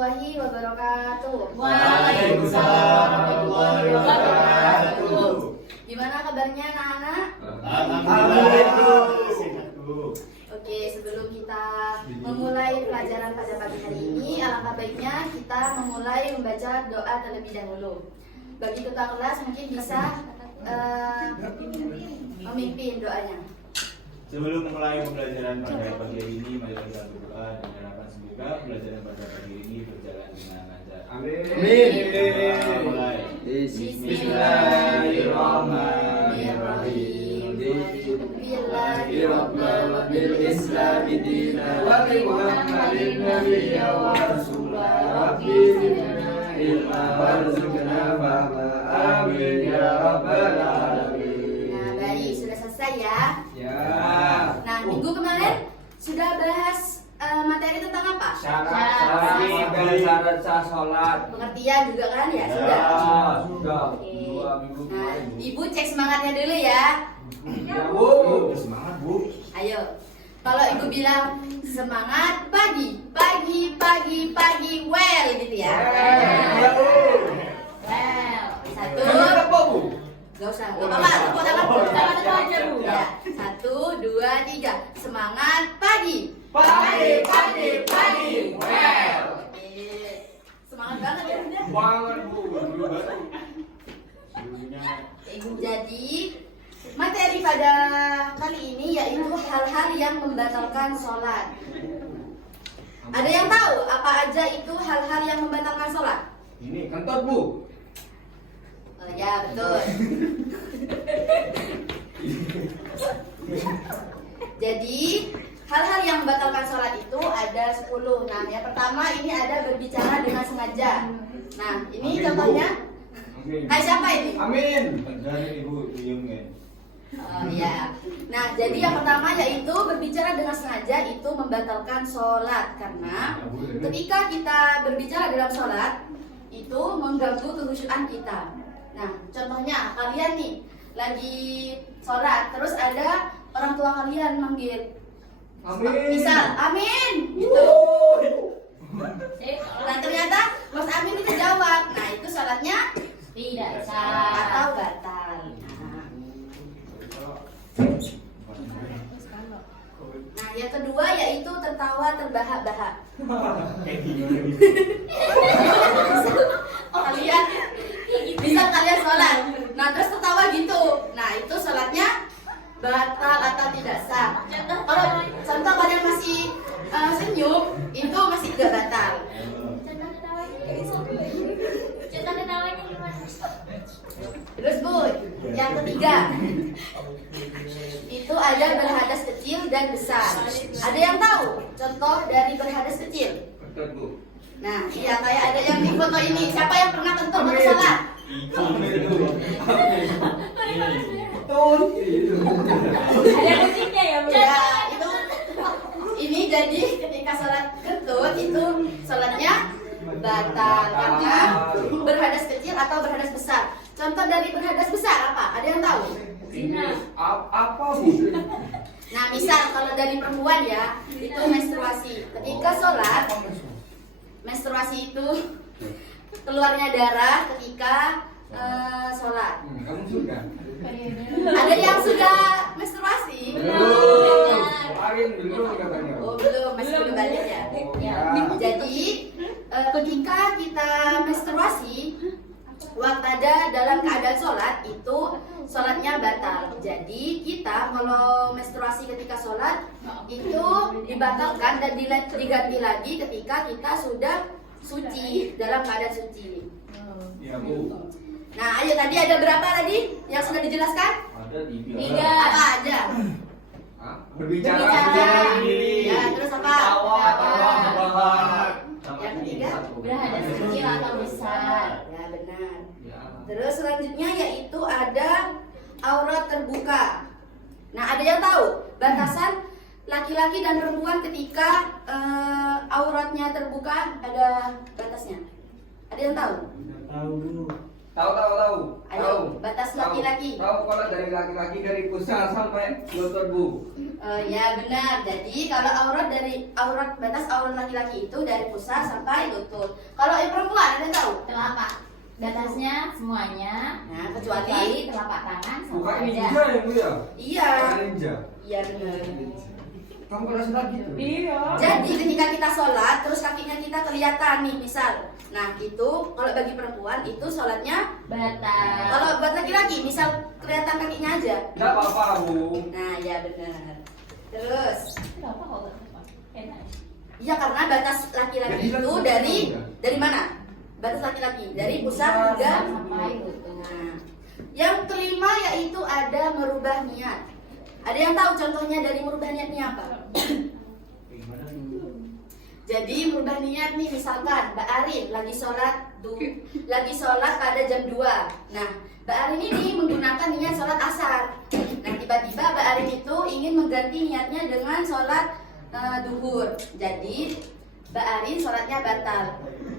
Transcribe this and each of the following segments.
warahmatullahi wabarakatuh. Waalaikumsalam warahmatullahi wabarakatuh. Gimana kabarnya anak-anak? Alhamdulillah. Oke, sebelum kita memulai pelajaran pada pagi hari ini, alangkah baiknya kita memulai membaca doa terlebih dahulu. Bagi ketua kelas mungkin bisa memimpin doanya. Sebelum memulai pembelajaran pada pagi hari ini, mari kita berdoa dan harapan semoga pelajaran pada pagi ini berjalan dengan lancar. Amin. Kita mulai. Bismillahirrahmanirrahim. Rabbil Islami dina wa bi Muhammadin nabiyya wa rasula rabbi zidna ilma warzuqna fahma amin ya rabbal alamin. Nah, baik, sudah selesai ya. Ya. Nah, minggu kemarin sudah bahas materi tentang apa? Syarat sah sholat. Pengertian juga kan ya? Sudah. Sudah. Oke. 2 minggu Nah, kemarin. Ibu cek semangatnya dulu ya. Ya, Bu. Semangat, Bu. Ayo. Kalau Ibu bilang semangat pagi, pagi, pagi, pagi, well gitu ya. Well. Satu. Gak usah. Gak apa-apa. Tepuk tangan. Tepuk tangan aja Bu. Ya. 1, 2, 3. Semangat pagi. Pagi, pagi, pagi, well. Oke. Semangat banget ya. Banget, Bu. Jadi materi pada kali ini yaitu hal-hal yang membatalkan sholat. Ada yang tahu apa aja itu hal-hal yang membatalkan sholat? Ini kentut, Bu. Oh ya betul. Jadi hal-hal yang membatalkan sholat itu ada 10. Nah yang pertama ini ada berbicara dengan sengaja. Nah ini Amin, contohnya. Amin. Hai siapa ini? Amin. Dari Ibu diem ya. Oh iya. Nah, jadi yang pertama yaitu berbicara dengan sengaja itu membatalkan sholat karena ketika kita berbicara dalam sholat itu mengganggu kehusyuan kita. Nah, contohnya kalian nih lagi sholat terus ada orang tua kalian manggil, Amin. misal Amin gitu. Nah ternyata Mas Amin itu jawab, nah itu sholatnya tidak sah atau batal. Nah, yang kedua yaitu tertawa terbahak-bahak. Kalian bisa kalian sholat, nah terus tertawa gitu. Nah itu sholatnya batal atau tidak sah. Kalau contoh kalian masih senyum, itu masih tidak batal. Contoh ketawanya gimana? Terus Bu, yang ketiga itu ada berhadas kecil dan besar. Ada yang tahu contoh dari berhadas kecil? Kentut, Bu. Nah, iya kayak ada yang di foto ini. Siapa yang pernah kentut waktu sholat? Amin, Bu. Ada musiknya ya, Bu? Ya, itu ini jadi ketika sholat kentut itu sholatnya batal karena berhadas kecil atau berhadas besar. Contoh dari berhadas besar apa? Ada yang tahu? Apa, Bu? Nah, misal kalau dari perempuan ya, itu menstruasi. Ketika sholat, menstruasi itu keluarnya darah ketika sholat. Kamu sudah? Ada yang sudah menstruasi? Belum. Kemarin belum katanya. Oh belum, masih belum balik ya. Oh, ya. Jadi ketika kita menstruasi, waktu ada dalam keadaan sholat itu sholatnya batal. Jadi kita kalau menstruasi ketika sholat itu dibatalkan dan diganti lagi ketika kita sudah suci, dalam keadaan suci. Ya, Bu. Nah ayo tadi ada berapa tadi yang sudah dijelaskan? Ada 3. Tiga. Apa aja? Hah? Berbicara Berbicara. sendiri. Ya terus apa? Tawa. Yang ketiga? Berhadas kecil atau besar. Ya benar. Ya. Terus selanjutnya yaitu ada aurat terbuka. Nah ada yang tahu batasan laki-laki dan perempuan ketika auratnya terbuka ada batasnya? Ada yang tahu? Tahu dulu. Tahu. Ayo, batas laki-laki. Tahu kalau dari laki-laki dari pusat sampai lutut bu. Ya benar. Jadi kalau batas aurat laki-laki itu dari pusar sampai lutut. Kalau yang perempuan ada yang tahu? Telapak. Batasnya semuanya. Nah, Kecuali kecuali telapak tangan Bukan sama ninja wajah. yang bu ya? iya. Bukan ninja. Iya benar. Kamu pernah sholat gitu? Iya. Jadi ketika kita sholat, terus kakinya kita kelihatan nih, misal. Nah itu kalau bagi perempuan itu sholatnya. Batas. Kalau buat laki-laki, misal kelihatan kakinya aja. Tidak apa-apa bu. Nah ya benar. Terus, Kenapa kok gak apa? Enak. ya karena batas laki-laki Jadi kan itu sudah dari mana? Batas laki-laki dari pusar hingga. Sampai lutut. Nah, yang kelima yaitu ada merubah niat. Ada yang tahu contohnya dari merubah niatnya apa? Gimana tuh? Jadi merubah niat nih, misalkan Mbak Arin lagi sholat pada jam 2. Nah, Mbak Arin ini menggunakan niat sholat asar. Nah, tiba-tiba Mbak Arin itu ingin mengganti niatnya dengan sholat duhur. Jadi Mbak Arin sholatnya batal.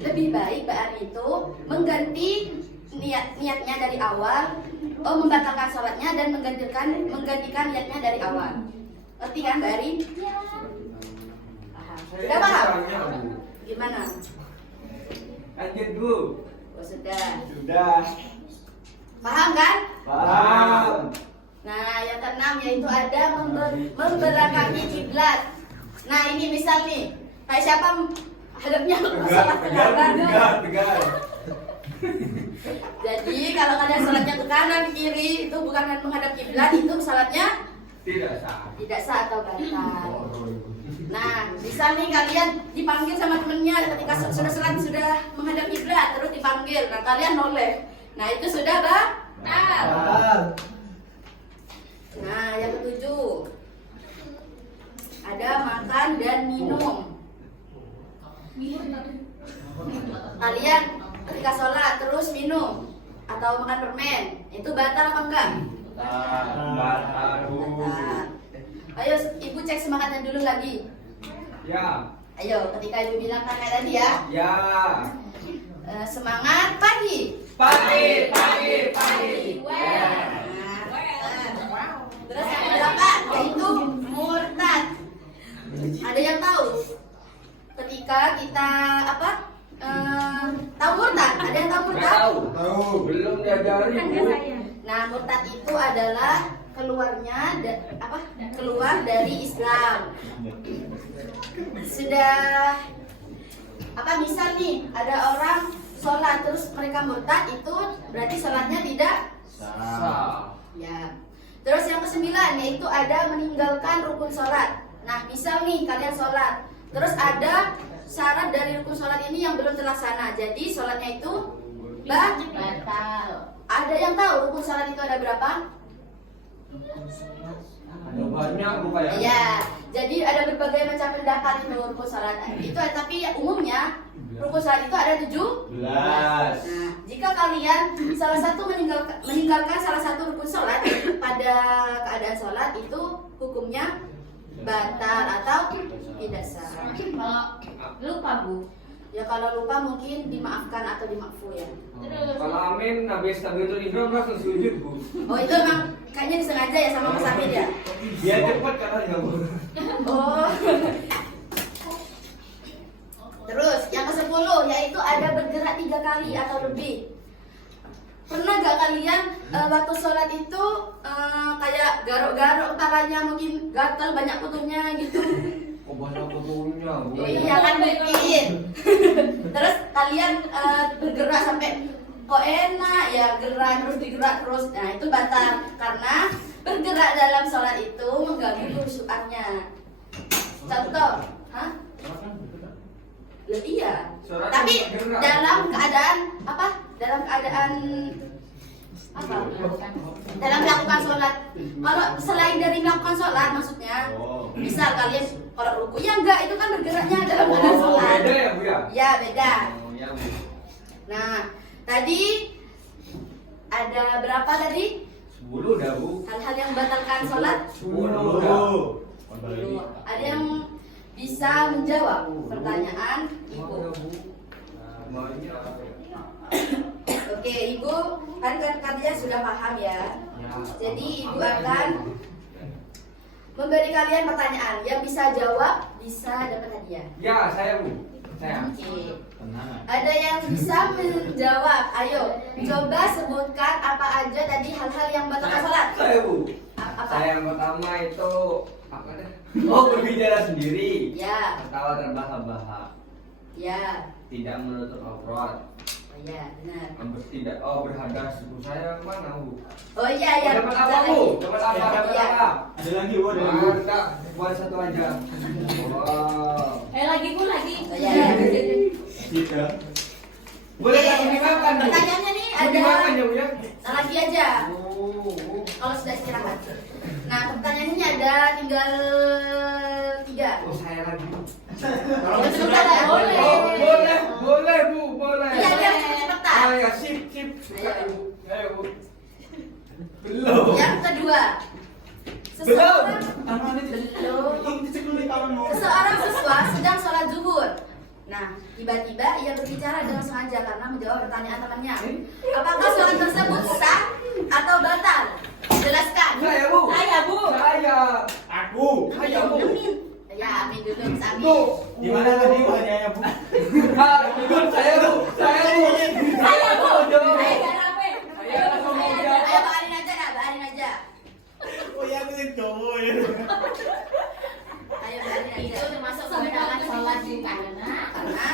Lebih baik Mbak Arin itu mengganti niatnya dari awal, membatalkan sholatnya dan menggantikan niatnya dari awal. Ngerti kan Mbak Arin? Ya. Paham? Saya Sudah paham? tanya, Bu. Gimana? Lanjut bu. Oh, sudah. Sudah. Paham kan? Paham. Nah, yang keenam yaitu ada membelakangi kiblat. Nah, ini misal nih, kayak siapa hadapnya sholat ke kanan. Tegar. Jadi kalau kalian sholatnya ke kanan ke kiri itu bukan menghadap kiblat, itu sholatnya Tidak sah. tidak sah atau batal. Nah, misal nih kalian dipanggil sama temennya ketika sudah menghadap kiblat terus dipanggil, nah kalian noleh. Nah, itu sudah batal. Nah, yang ketujuh ada makan dan minum. Kalian ketika sholat terus minum atau makan permen, itu batal apa enggak? Batal bu. Batal. Ayo ibu cek semangatnya dulu lagi. Ya. Ayo, ketika ibu bilang kan kayak tadi ya, Ya. semangat pagi. Pagi. Terus yang kedelapan yaitu murtad. Ada yang tahu? Ketika kita tahu murtad? Ada yang tahu Nggak murtad? tahu. Belum diajari bu. Nah, murtad itu adalah keluar dari Islam. Sudah misal nih ada orang sholat terus mereka murtad, itu berarti sholatnya tidak Sah. ya. Terus yang kesembilan yaitu ada meninggalkan rukun sholat. Nah, misal nih kalian sholat terus ada syarat dari rukun sholat ini yang belum terlaksana, jadi sholatnya itu Batal. Ada yang tahu rukun sholat itu ada berapa? Ada banyak bu kayak. Ya, jadi ada berbagai macam pendapat itu rukun sholat. Itu tapi umumnya rukun sholat itu ada 17. Nah, jika kalian salah satu meninggalkan salah satu rukun sholat pada keadaan sholat, itu hukumnya batal atau tidak sah. Kalau lupa bu. Ya kalau lupa mungkin dimaafkan atau dimakfu ya. Kalau Amin habis takbiratul ihram langsung sujud bu. Oh, itu emang kayaknya disengaja ya sama Mas Amin ya. Dia cepat katanya bu. Oh. Terus yang ke-10 yaitu ada bergerak 3 kali atau lebih. Pernah gak kalian waktu sholat itu kayak garuk-garuk kepalanya, mungkin gatal banyak kutubnya gitu? Oh banyak fotonya bu. Iya kan mungkin. Terus kalian bergerak sampai kok enak ya, gerak terus digerak terus. Nah, itu batal karena bergerak dalam sholat itu mengganggu khusyukannya. Contoh, hah? Loh, iya. Sholat Tapi bergerak. dalam keadaan apa? Dalam keadaan apa? Dalam melakukan sholat. Kalau selain dari melakukan sholat, maksudnya, Oh. misal kalian kalau ruku, ya enggak, itu kan bergeraknya dalam Oh keadaan sholat. beda ya bu ya. Ya beda. Oh ya bu. Nah, tadi ada berapa tadi 10 dah bu. hal-hal yang membatalkan sholat? 10 dah. Ada yang bisa menjawab pertanyaan ibu? Banyak. Oke, Oke, Ibu kan kalian sudah paham ya. Jadi Ibu akan memberi kalian pertanyaan. Yang bisa jawab bisa dapat hadiah. Ya, saya Bu. Saya. Oke. Tenang. Ada yang bisa menjawab? Ayo, coba sebutkan apa aja tadi hal-hal yang batalkan sholat. Saya Bu. Apa? Saya yang pertama itu apa deh? Oh, berbicara sendiri. Ya, Tertawa terbahak-bahak. ya, Tidak menutup aurat. oh ya, benar. Tidak berhadas. Bu, saya mana Bu? Oh iya, ya. Dapat apa Bu? Dapat apa? Dapat Iya. apa? Ada lagi, Bu, ada lagi. Enggak, buat satu aja. Wow. Lagi Bu lagi. Oh iya, ya. Tiga. Boleh Oke, langsung dimakan Bu? pertanyaannya nih Mau ada dimakan ya Bu ya? lagi aja. Oh. Kalau sudah istirahat. Nah, pertanyaannya ada tinggal 3. Oh, saya lagi. Kalau Cepetan sudah ya, boleh. Oh, boleh Bu, boleh. Iya, iya, cepetan. Ah, ya, sip. Suka Ayo. Ibu. Ayo Bu. Belum. Yang kedua, Belum. seseorang siswa sedang sholat zuhur. Nah, tiba-tiba ia berbicara dengan sengaja karena menjawab pertanyaan temannya. Apakah sholat tersebut sah atau batal? Jelaskan. Saya Bu. Saya Bu. Saya. Aku. Saya Bu. Ya, amin dulu, Miss Amin. Bu. Di mana tadi hadiahnya, Bu? Ah, ikut saya Bu. Saya Bu. Saya Bu. Jawab. Saya gak rame. Saya langsung mau Ayo, jawab. bakalin aja, nah, bakalin aja. Oh ya, aku yang cowok ya. Ayo, bakalin aja. Itu termasuk membatalkan sholat Bu karena Karena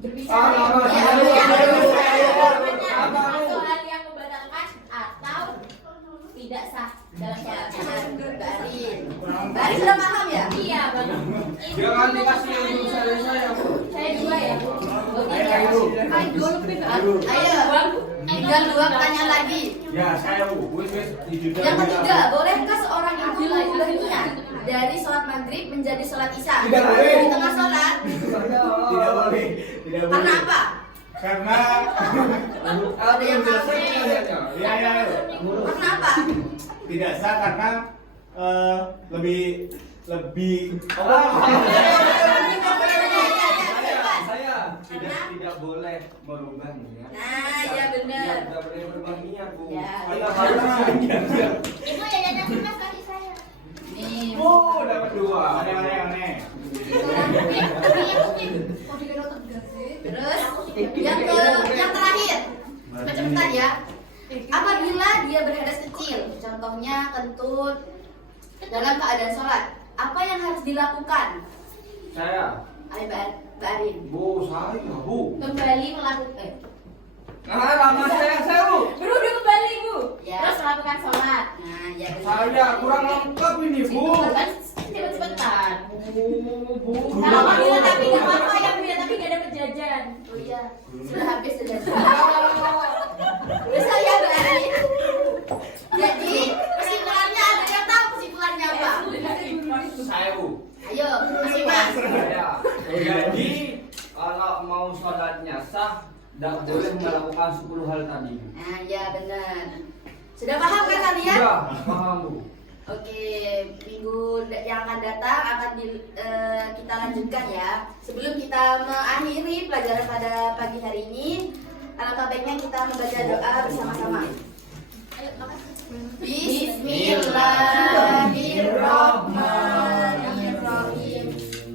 berbicara Ah, apa? Ya, Saya Bu. ya, Saya Bu. ya, Saya Bu. ya, Apa Bu? soal yang membatalkan atau tidak sah dalam ya, sholat. benar, Barin. Barin sudah paham ya? Iya Bang. Jangan dikasih yang dulu saya Bu. Saya juga ya Bu. Ayo Bu. Ayo, tinggal 2 pertanyaan lagi. Ya, saya, Bu. Wis dijuda. Yang ketiga, bolehkah seorang itu mengubah niat dari sholat maghrib menjadi sholat isya? Tidak boleh. Di tengah sholat. Tidak boleh. Tidak boleh. Karena apa? Karena Ada yang selesai pertanyaannya. ya, ya, ya. Karena apa? Tidak sah karena lebih Saya tidak boleh merubah niat. Nah, ya benar. Tidak boleh merubah niat Bu. Ya. Ayo, karena Ibu ya jangan mas kaki saya. Nih. Oh, dapat 2. aneh. Terus yang terakhir. Cepat-cepat ya. Apabila dia berhadas kecil, contohnya kentut dalam keadaan sholat, apa yang harus dilakukan? Saya. Ayo, Barin. Bu, saya Bu. Kembali melakukan. Nah, lama saya Bu. Berwudu kembali Bu. Ya. Terus melakukan sholat. Nah, ya benar. Saya kurang lengkap ini Bu. Kan cepet-cepetan. Bu. Kalau kamu bilang tapi nggak apa-apa yang bilang tapi nggak dapat jajan. Oh iya, sudah habis sudah. Bisa ya, Barin. Jadi kesimpulannya ada yang tahu kesimpulannya apa? Saya Bu. Ayo, masih Mas. Saya. Jadi kalau mau sholatnya sah, tidak boleh melakukan 10 hal tadi. Nah, ya benar. Sudah paham kan kalian? Sudah, paham Bu. Oke, minggu yang akan datang akan kita lanjutkan ya. Sebelum kita mengakhiri pelajaran pada pagi hari ini, alangkah baiknya kita membaca doa bersama-sama. Bismillahirrahmanirrahim.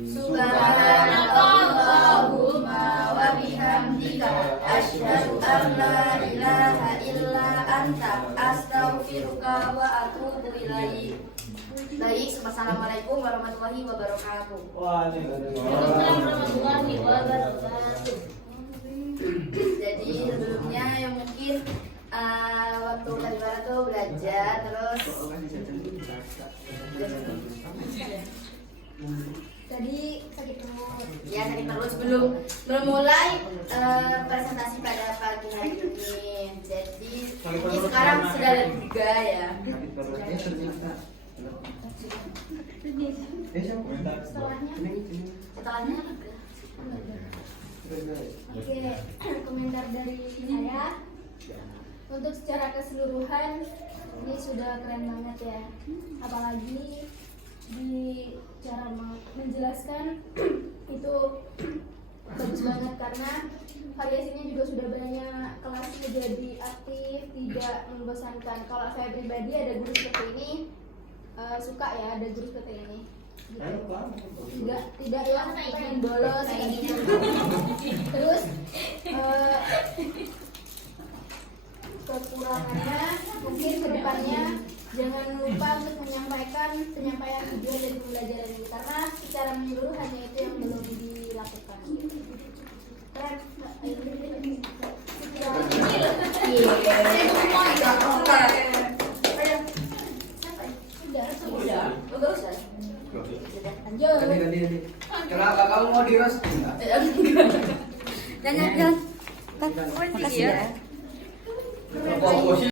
Subhanakallahumma wa bihamdika asyhadu an la ilaha illa anta astaghfiruka wa atubu ilaik. Baik, assalamualaikum warahmatullahi wabarakatuh. Waalaikumsalam warahmatullahi wabarakatuh. Jadi sebelumnya yang mungkin waktu Kalibara tuh belajar terus Tadi sakit perut. ya tadi perlu sebelum memulai presentasi pada pagi hari ini. Jadi ini sekarang sudah lega ya. Setelahnya lega. Oke, komentar dari saya. Untuk secara keseluruhan ini sudah keren banget ya. Apalagi di cara menjelaskan itu bagus banget karena variasinya juga sudah banyak, kelasnya jadi aktif, tidak membosankan. Kalau saya pribadi ada guru seperti ini, suka ya ada guru seperti ini. Gitu. Tidak yang pengen bolos kayak gini. Terus kekurangannya mungkin kedepannya jangan lupa untuk menyampaikan penyampaian tujuan dari pembelajaran ini, karena secara menyeluruh hanya itu yang belum dilakukan. Keren, Mbak. Udah, enggak usah. Lanjut. Kenapa kamu mau di roasting? Jangan. Makasih ya. Fokus